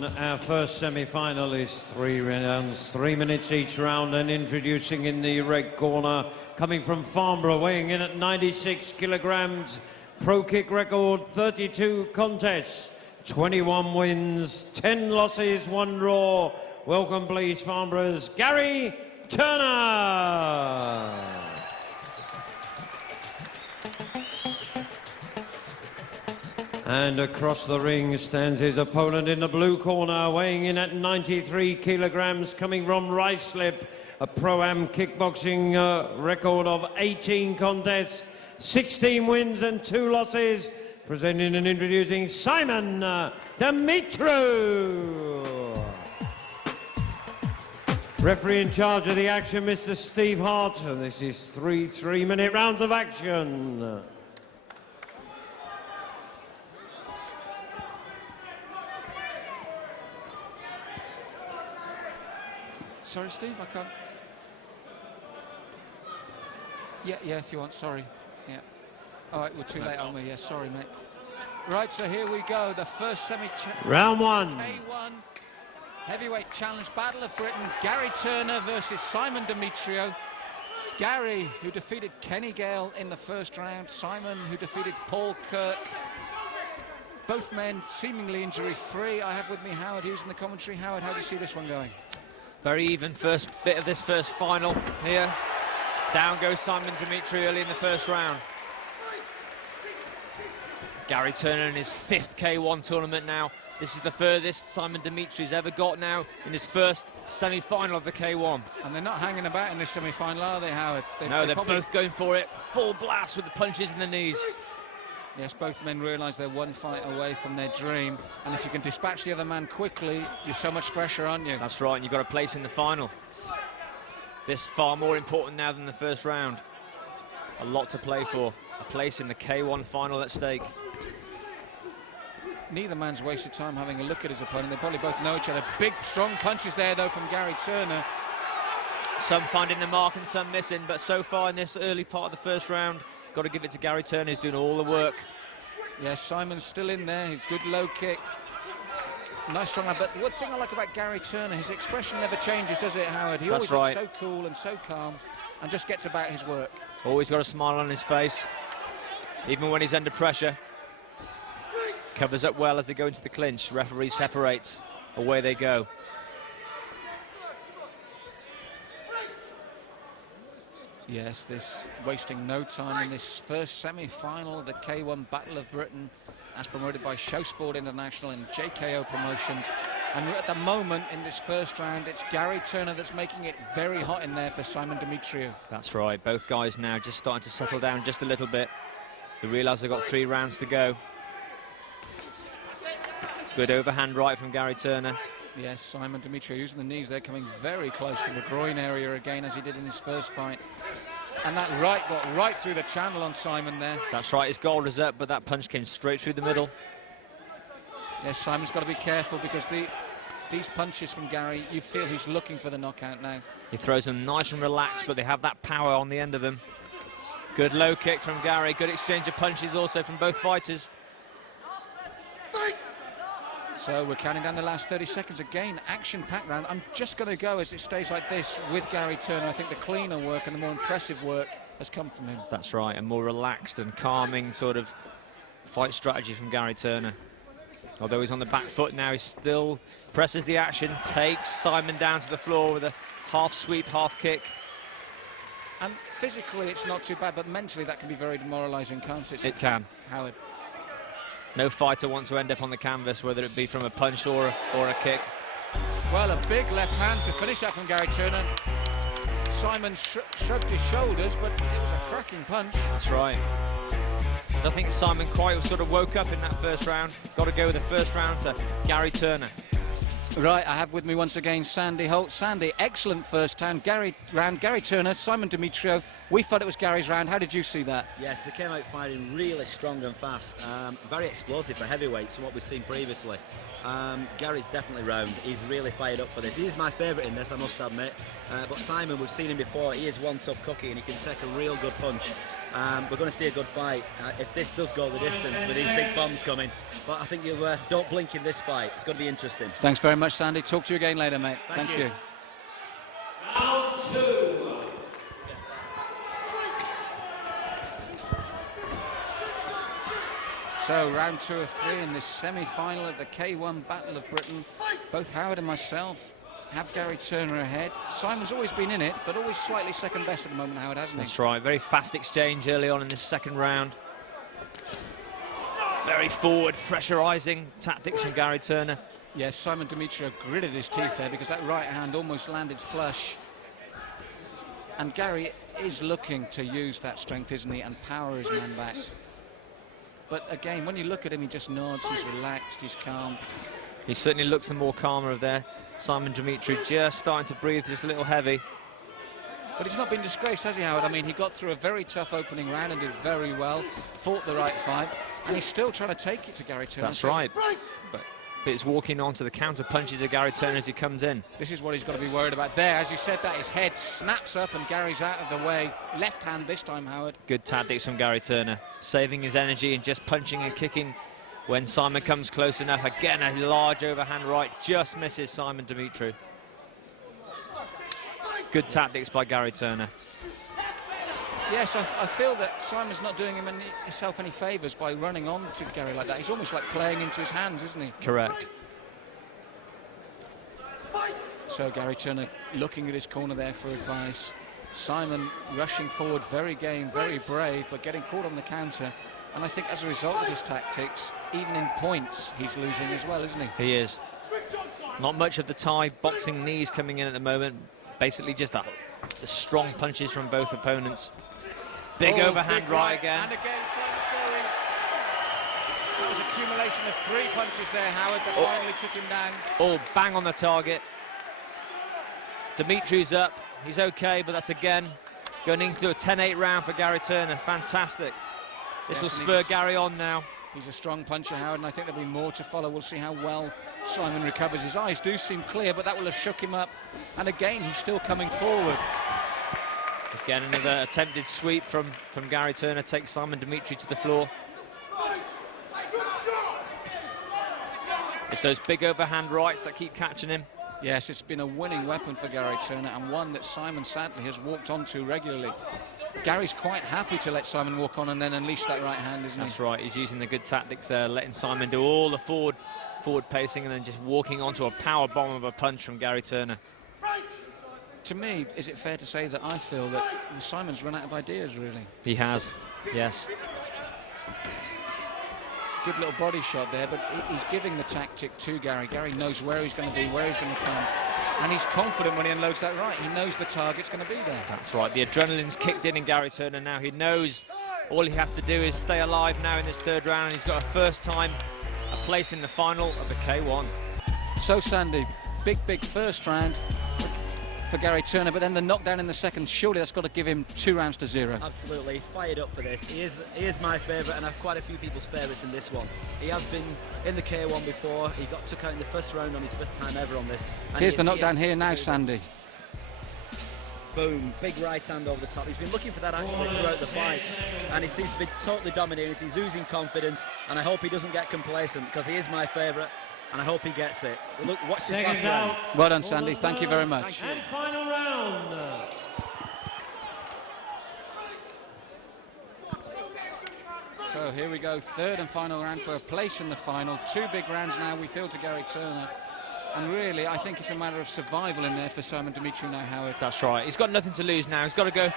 gentlemen, our first semi-final is 3 rounds, 3 minutes each round, and introducing in the red corner, coming from Farnborough, weighing in at 96 kilograms, pro kick record, 32 contests, 21 wins, 10 losses, 1 draw. Welcome, please, Farnborough's Gary Turner. And across the ring stands his opponent in the blue corner, weighing in at 93 kilograms, coming from Ruislip, a Pro-Am kickboxing record of 18 contests, 16 wins and 2 losses. Presenting and introducing Simon Demitriou. Referee in charge of the action, Mr. Steve Hart, and this is 3 3-minute rounds of action. Sorry, Steve, I can't. Yeah, if you want, sorry. Yeah. All right, we're too late, aren't we? Yeah, sorry, mate. Right, so here we go. The first round 1. K1 heavyweight challenge, Battle of Britain. Gary Turner versus Simon Demitriou. Gary, who defeated Kenny Gale in the first round. Simon, who defeated Paul Kirk. Both men seemingly injury-free. I have with me Howard Hughes in the commentary. Howard, how do you see this one going? Very even first bit of this first final here. Down goes Simon Demitriou early in the first round. Gary Turner in his 5th K1 tournament now. This is the furthest Simon Demitriou's ever got now in his first semi-final of the K1. And they're not hanging about in this semi-final, are they, Howard? No, they're both going for it. Full blast with the punches in the knees. Yes, both men realise they're one fight away from their dream, and if you can dispatch the other man quickly, you're so much fresher, aren't you? That's right, and you've got a place in the final. This far more important now than the first round. A lot to play for. A place in the K1 final at stake. Neither man's wasted time having a look at his opponent. They probably both know each other. Big, strong punches there, though, from Gary Turner. Some finding the mark and some missing, but so far in this early part of the first round, got to give it to Gary Turner, who's doing all the work. Yes, Simon's still in there. Good low kick. Nice strong hand. But one thing I like about Gary Turner, his expression never changes, does it, Howard? He always looks so cool and so calm and just gets about his work. Always got a smile on his face, even when he's under pressure. Covers up well as they go into the clinch. Referee separates. Away they go. Yes, this wasting no time in this first semi-final, the K1 Battle of Britain, as promoted by Showsport International and JKO Promotions. And at the moment in this first round, it's Gary Turner that's making it very hot in there for Simon Demitriou. That's right, both guys now just starting to settle down just a little bit. They realise they've got 3 rounds to go. Good overhand right from Gary Turner. Yes, Simon Demitriou using the knees there, coming very close to the groin area again, as he did in his first fight. And that right got right through the channel on Simon there. That's right, his goal is up, but that punch came straight through the middle. Yes, Simon's got to be careful, because these punches from Gary, you feel he's looking for the knockout now. He throws them nice and relaxed, but they have that power on the end of them. Good low kick from Gary, good exchange of punches also from both fighters. So we're counting down the last 30 seconds. Again, action-packed round. I'm just going to go, as it stays like this, with Gary Turner. I think the cleaner work and the more impressive work has come from him. That's right, a more relaxed and calming sort of fight strategy from Gary Turner. Although he's on the back foot now, he still presses the action, takes Simon down to the floor with a half sweep, half kick. And physically it's not too bad, but mentally that can be very demoralising, can't it? It can. Howard. No fighter wants to end up on the canvas, whether it be from a punch or a kick. Well, a big left hand to finish that from Gary Turner. Simon shrugged his shoulders, but it was a cracking punch. That's right. I don't think Simon quite sort of woke up in that first round. Got to go with the first round to Gary Turner. Right, I have with me once again Sandy Holt. Sandy, excellent first round. Gary Turner, Simon Demitriou. We thought it was Gary's round. How did you see that? Yes, they came out fighting really strong and fast. Very explosive for heavyweights from what we've seen previously. Gary's definitely round. He's really fired up for this. He is my favourite in this, I must admit. But Simon, we've seen him before. He is one tough cookie and he can take a real good punch. We're going to see a good fight if this does go the distance with these big bombs coming. But I think you don't blink in this fight. It's going to be interesting. Thanks very much, Sandy. Talk to you again later, mate. Thank you. Round 2. So, round 2 of 3 in this semi-final of the K1 Battle of Britain. Both Howard and myself have Gary Turner ahead. Simon's always been in it, but always slightly second best at the moment, Howard, hasn't he? That's right, very fast exchange early on in this second round. Very forward, pressurising tactics from Gary Turner. Yes, Simon Demitriou gritted his teeth there because that right hand almost landed flush. And Gary is looking to use that strength, isn't he, and power his man back. But again, when you look at him, he just nods, he's relaxed, he's calm. He certainly looks the more calmer of there. Simon Demitriou just starting to breathe just a little heavy. But he's not been disgraced, has he, Howard? I mean, he got through a very tough opening round and did very well, fought the right fight, and he's still trying to take it to Gary Turner. That's right. But it's walking on to the counter punches of Gary Turner as he comes in. This is what he's got to be worried about there. As you said that, his head snaps up and Gary's out of the way. Left hand this time, Howard. Good tactics from Gary Turner, saving his energy and just punching and kicking when Simon comes close enough. Again, a large overhand right, just misses Simon Demitriou. Good tactics by Gary Turner. Yes, I feel that Simon's not doing himself any favours by running on to Gary like that. He's almost like playing into his hands, isn't he? Correct. So Gary Turner looking at his corner there for advice. Simon rushing forward, very game, very brave, but getting caught on the counter. And I think as a result of his tactics, even in points, he's losing as well, isn't he? He is. Not much of the Thai boxing knees coming in at the moment. Basically just the strong punches from both opponents. Big overhand big right again. And again, Simon's going. That was accumulation of 3 punches there, Howard, that finally took him down. All bang on the target. Dimitriou's up. He's okay, but that's again going into a 10-8 round for Gary Turner. Fantastic. This will spur Gary on now. He's a strong puncher, Howard, and I think there'll be more to follow. We'll see how well Simon recovers. His eyes do seem clear, but that will have shook him up. And again, he's still coming forward. Again, another attempted sweep from Gary Turner takes Simon Demitriou to the floor. It's those big overhand rights that keep catching him. Yes, it's been a winning weapon for Gary Turner, and one that Simon sadly has walked onto regularly. Gary's quite happy to let Simon walk on and then unleash that right hand, isn't he? That's right, he's using the good tactics there, letting Simon do all the forward pacing and then just walking onto a power bomb of a punch from Gary Turner. To me, is it fair to say that I feel that Simon's run out of ideas, really? He has, yes. Good little body shot there, but he's giving the tactic to Gary. Gary knows where he's going to be, where he's going to come. And he's confident when he unloads that right. He knows the target's going to be there. That's right, the adrenaline's kicked in Gary Turner now. He knows all he has to do is stay alive now in this third round, and he's got a first time a place in the final of the K1. So, Sandy, big first round for Gary Turner, but then the knockdown in the second, surely that's got to give him 2 rounds to 0. Absolutely, he's fired up for this. He is my favourite, and I have quite a few people's favourites in this one. He has been in the K1 before. He got took out in the first round on his first time ever on this. And here's the knockdown here now, Sandy. Boom, big right hand over the top. He's been looking for that actually throughout the fight, and he seems to be totally dominating. He's oozing confidence, and I hope he doesn't get complacent, because he is my favourite, and I hope he gets it. Look, watch this last round. Well done, Sandy. Thank you very much. And final round. So here we go, third and final round for a place in the final. 2 big rounds now, we feel, to Gary Turner. And really, I think it's a matter of survival in there for Simon Demitriou now, Howard. That's right. He's got nothing to lose now. He's got to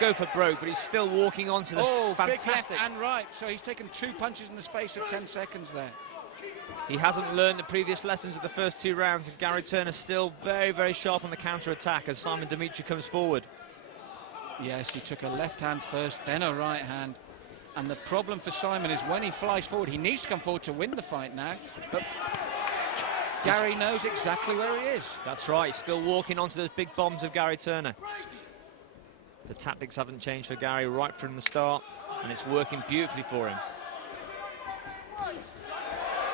go for broke, but he's still walking on to the fantastic. Big left and right. So he's taken 2 punches in the space of 10 seconds there. He hasn't learned the previous lessons of the first 2 rounds, and Gary Turner still very, very sharp on the counter-attack as Simon Demitriou comes forward. Yes, he took a left hand first, then a right hand. And the problem for Simon is when he flies forward, he needs to come forward to win the fight now. But Gary knows exactly where he is. That's right, he's still walking onto those big bombs of Gary Turner. The tactics haven't changed for Gary right from the start, and it's working beautifully for him.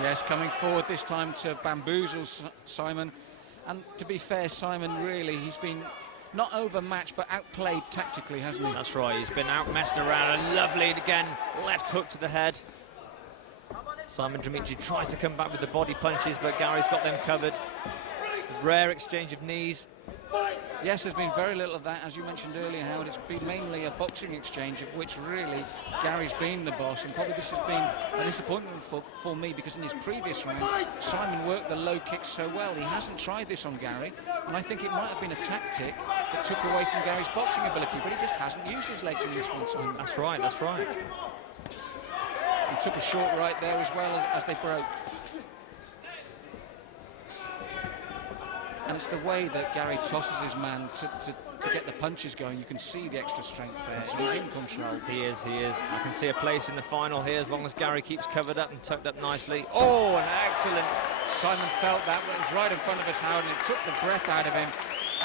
Yes, coming forward this time to bamboozle Simon. And to be fair, Simon really, he's been not overmatched, but outplayed tactically, hasn't he? That's right, he's been out-messed around, and lovely again, left hook to the head. Simon Demitriou tries to come back with the body punches, but Gary's got them covered. Rare exchange of knees. Yes, there's been very little of that, as you mentioned earlier, Howard. It's been mainly a boxing exchange, of which really Gary's been the boss, and probably this has been a disappointment for me, because in his previous round, Simon worked the low kicks so well. He hasn't tried this on Gary, and I think it might have been a tactic that took away from Gary's boxing ability, but he just hasn't used his legs in this one, Simon. That's right, that's right. He took a short right there as well as they broke. And it's the way that Gary tosses his man to get the punches going. You can see the extra strength there. He's in control. He is, he is. I can see a place in the final here as long as Gary keeps covered up and tucked up nicely. Oh, an excellent. Simon felt that. It was right in front of us, Howard, and it took the breath out of him.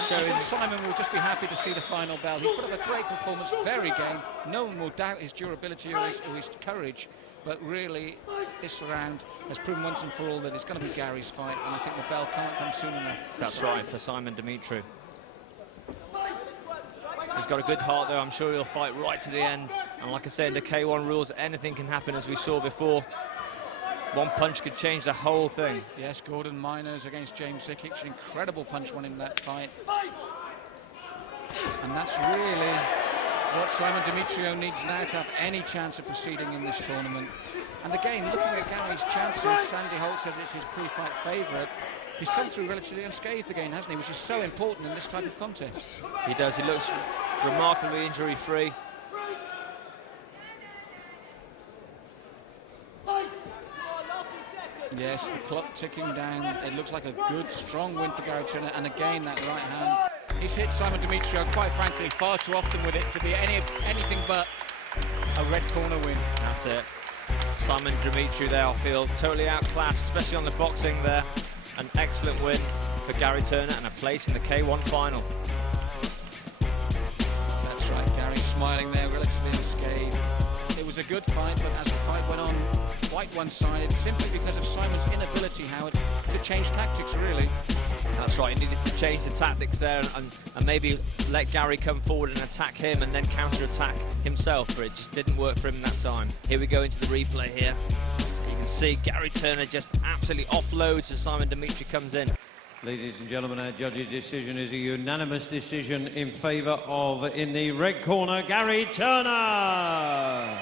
So Simon will just be happy to see the final bell. He's put up a great performance, very game. No one will doubt his durability or his courage. But really, this round has proven once and for all that it's going to be Gary's fight, and I think the bell can't come soon enough. That's right, for Simon Demitriou. He's got a good heart, though. I'm sure he'll fight right to the end. And like I said, in the K1 rules, anything can happen, as we saw before. One punch could change the whole thing. Yes, Gordon Miners against James Zikic. Incredible punch won him that fight. And that's really what Simon Demitriou needs now to have any chance of proceeding in this tournament. And again, looking at Gary's chances, Sandy Holt says it's his pre-fight favourite. He's come through relatively unscathed again, hasn't he? Which is so important in this type of contest. He does. He looks remarkably injury-free. Yes, the clock ticking down. It looks like a good, strong win for Gary Turner. And again, that right hand. He's hit Simon Demitriou, quite frankly, far too often with it to be anything but a red corner win. That's it. Simon Demitriou there, I feel, totally outclassed, especially on the boxing there. An excellent win for Gary Turner and a place in the K1 final. That's right, Gary smiling there, relatively unscathed. It was a good fight, but as the fight went on, quite one-sided, simply because of Simon's inability, Howard, to change tactics, really. That's right, he needed to change the tactics there and maybe let Gary come forward and attack him and then counter-attack himself, but it just didn't work for him that time. Here we go into the replay here. You can see Gary Turner just absolutely offloads as Simon Demitriou comes in. Ladies and gentlemen, our judge's decision is a unanimous decision in favour of, in the red corner, Gary Turner.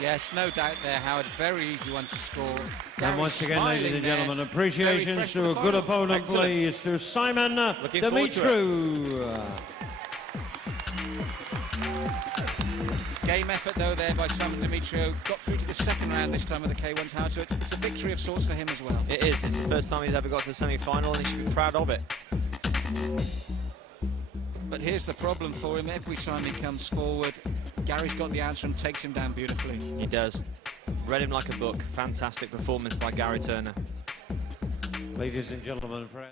Yes, no doubt there, Howard. Very easy one to score. And once again, ladies and gentlemen, appreciations to a good opponent, please, to Simon Demitriou. Game effort, though, there by Simon Demitriou. Got through to the second round this time of the K1's, Howard, so it's a victory of sorts for him as well. It is. It's the first time he's ever got to the semi-final, and he should be proud of it. But here's the problem for him. Every time he comes forward, Gary's got the answer and takes him down beautifully. He does. Read him like a book. Fantastic performance by Gary Turner. Ladies and gentlemen,